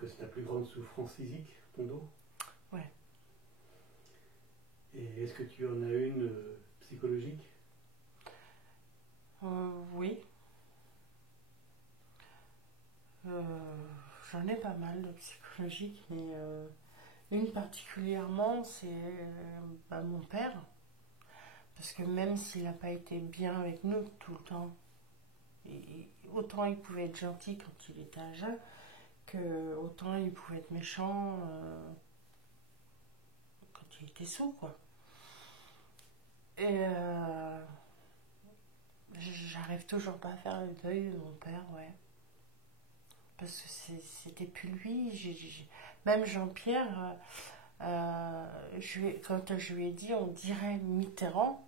que c'est ta plus grande souffrance physique, ton dos? Ouais. Et est-ce que tu en as une psychologique? Oui. J'en ai pas mal de psychologiques, mais une particulièrement, c'est mon père. Parce que même s'il n'a pas été bien avec nous tout le temps, autant il pouvait être gentil quand il était âgé, que autant il pouvait être méchant quand il était sous, quoi. Et j'arrive toujours pas à faire le deuil de mon père, ouais. Parce que c'était plus lui. Même Jean-Pierre, quand je lui ai dit, on dirait Mitterrand,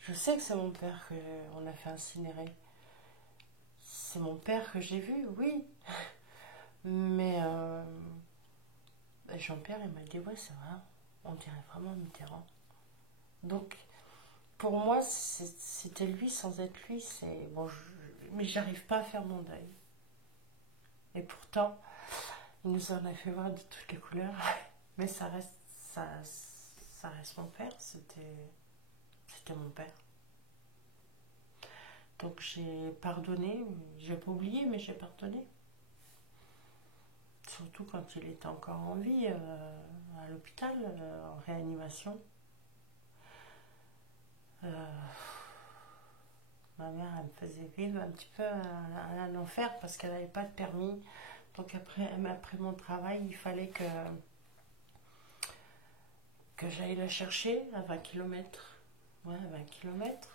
je sais que c'est mon père qu'on a fait incinérer. C'est mon père que j'ai vu, oui. Mais Jean-Pierre, il m'a dit, ouais, c'est vrai, on dirait vraiment Mitterrand. Donc, pour moi, c'était lui sans être lui. Bon, mais j'arrive pas à faire mon deuil. Et pourtant, il nous en a fait voir de toutes les couleurs. Mais ça reste mon père. C'était mon père. Donc j'ai pardonné. J'ai pas oublié, mais j'ai pardonné. Surtout quand il était encore en vie, à l'hôpital, en réanimation. Ma mère, elle me faisait vivre un petit peu un enfer parce qu'elle n'avait pas de permis. Donc après mon travail, il fallait que j'aille la chercher à 20 km. Ouais, 20 km.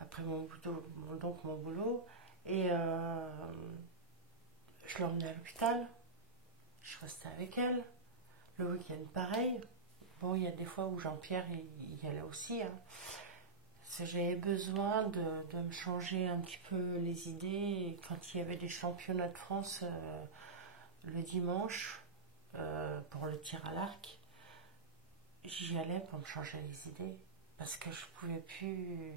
Après mon boulot. Et je l'emmenais à l'hôpital. Je restais avec elle. Le week-end, pareil. Bon, il y a des fois où Jean-Pierre, il y allait aussi. Hein. Parce que j'avais besoin de me changer un petit peu les idées. Et quand il y avait des championnats de France le dimanche, pour le tir à l'arc, j'y allais pour me changer les idées. Parce que je pouvais plus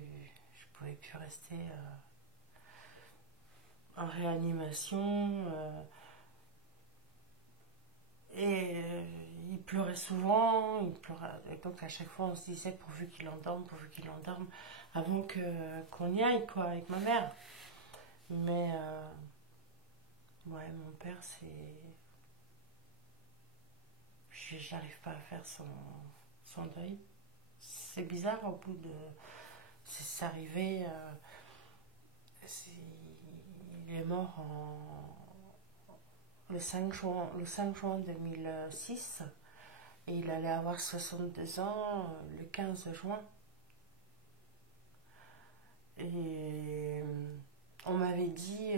rester en réanimation. Et il pleurait souvent, et donc à chaque fois on se disait pourvu qu'il endorme, avant qu'on y aille, quoi, avec ma mère. Mais ouais, mon père, j'arrive pas à faire son deuil. C'est bizarre, au bout de. C'est arrivé. Il est mort le 5 juin 2006 et il allait avoir 62 ans le 15 juin. Et on m'avait dit,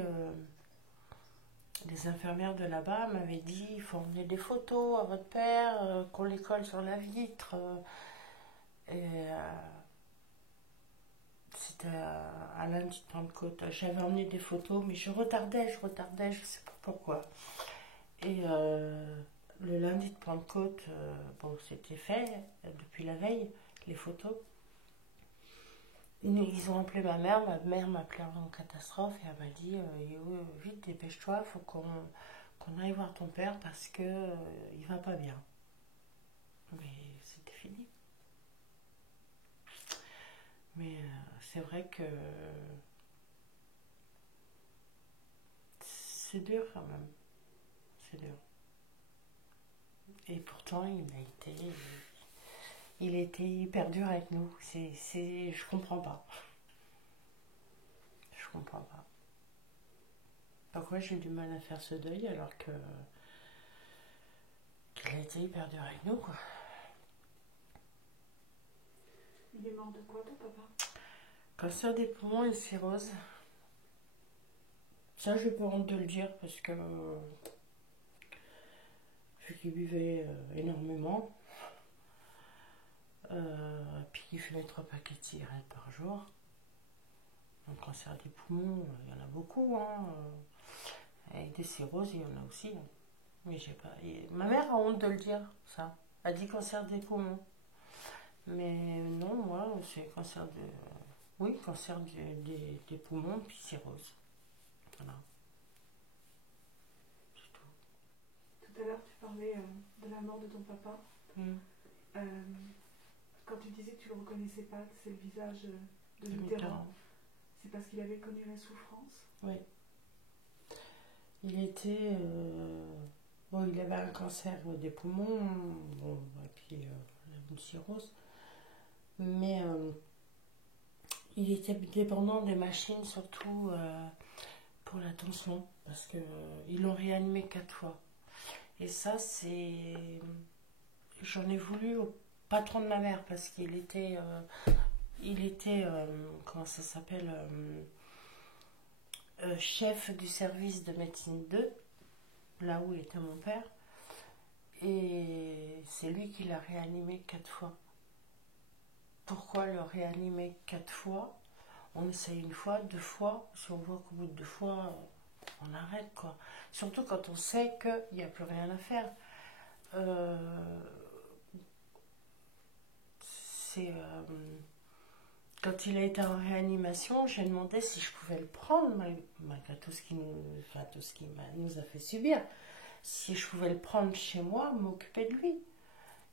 les infirmières de là-bas m'avaient dit, il faut emmener des photos à votre père, qu'on les colle sur la vitre. Et c'était à lundi de Pentecôte. J'avais emmené des photos, mais je retardais, je sais pas pourquoi. Et le lundi de Pentecôte, bon, c'était fait depuis la veille, les photos. Ils ont appelé ma mère m'a appelé en catastrophe et elle m'a dit vite, dépêche-toi, faut qu'on aille voir ton père parce que il va pas bien. Mais c'était fini. Mais c'est vrai que c'est dur quand même. C'est dur. Et pourtant, il était hyper dur avec nous. Je comprends pas. Je comprends pas. Pourquoi j'ai du mal à faire ce deuil alors qu'il a été hyper dur avec nous, quoi. Il est mort de quoi, ton papa? Cancer des poumons et cirrhose. Ça, j'ai pas honte de le dire parce que vu qu'il buvait énormément, puis qu'il fumait 3 paquets de cigarettes par jour. Donc, cancer des poumons, il y en a beaucoup, hein. Avec des cirrhoses, il y en a aussi. Hein. Mais j'ai pas. Ma mère a honte de le dire, ça. Elle dit cancer des poumons. Mais non, moi, c'est cancer de. Oui, cancer des poumons, puis cirrhose. Voilà. parlais de la mort de ton papa. Quand tu disais que tu le reconnaissais pas, que c'est le visage de Mitterrand, c'est parce qu'il avait connu la souffrance? Oui. Il était... bon, il avait un cancer des poumons, bon, et puis une cirrhose. Mais il était dépendant des machines, surtout pour la tension, parce qu'ils l'ont réanimé 4 fois. Et ça, c'est... J'en ai voulu au patron de ma mère, parce qu'il était... comment ça s'appelle chef du service de médecine 2, là où était mon père. Et c'est lui qui l'a réanimé 4 fois. Pourquoi le réanimer 4 fois? On essaye 1 fois, 2 fois. Si on voit qu'au bout de 2 fois, on arrête, quoi. Surtout quand on sait qu'il n'y a plus rien à faire. Quand il a été en réanimation, j'ai demandé si je pouvais le prendre, malgré tout ce qu'il nous a fait subir. Si je pouvais le prendre chez moi, m'occuper de lui.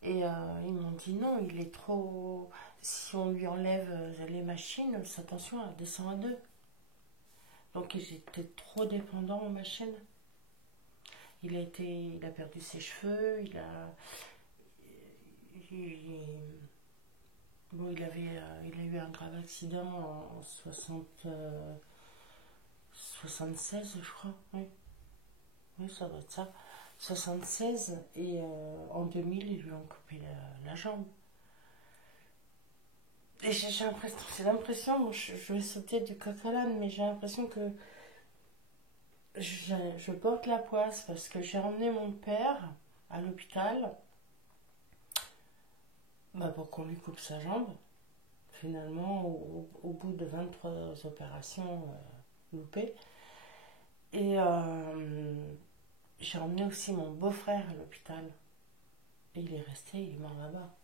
Et ils m'ont dit non, il est trop... Si on lui enlève les machines, sa tension elle descend à 2. Donc j'étais trop dépendant aux machines. Il a perdu ses cheveux, il a eu un grave accident en 76, je crois. Oui, ça doit être ça. 76, et en 2000, ils lui ont coupé la jambe. Et j'ai l'impression, je vais sauter du coq à l'âne, mais j'ai l'impression que je porte la poisse parce que j'ai emmené mon père à l'hôpital pour qu'on lui coupe sa jambe. Finalement, au bout de 23 opérations loupées. Et j'ai emmené aussi mon beau-frère à l'hôpital. Et il est resté, il est mort là-bas.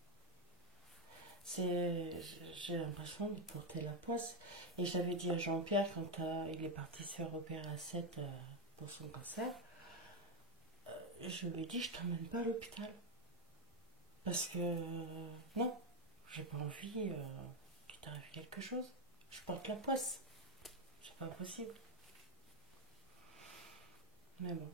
J'ai l'impression de porter la poisse. Et j'avais dit à Jean-Pierre, quand il est parti se faire opérer à 7 pour son cancer, je lui ai dit, je t'emmène pas à l'hôpital. Parce que, non, j'ai pas envie qu'il t'arrive quelque chose. Je porte la poisse. C'est pas possible. Mais bon.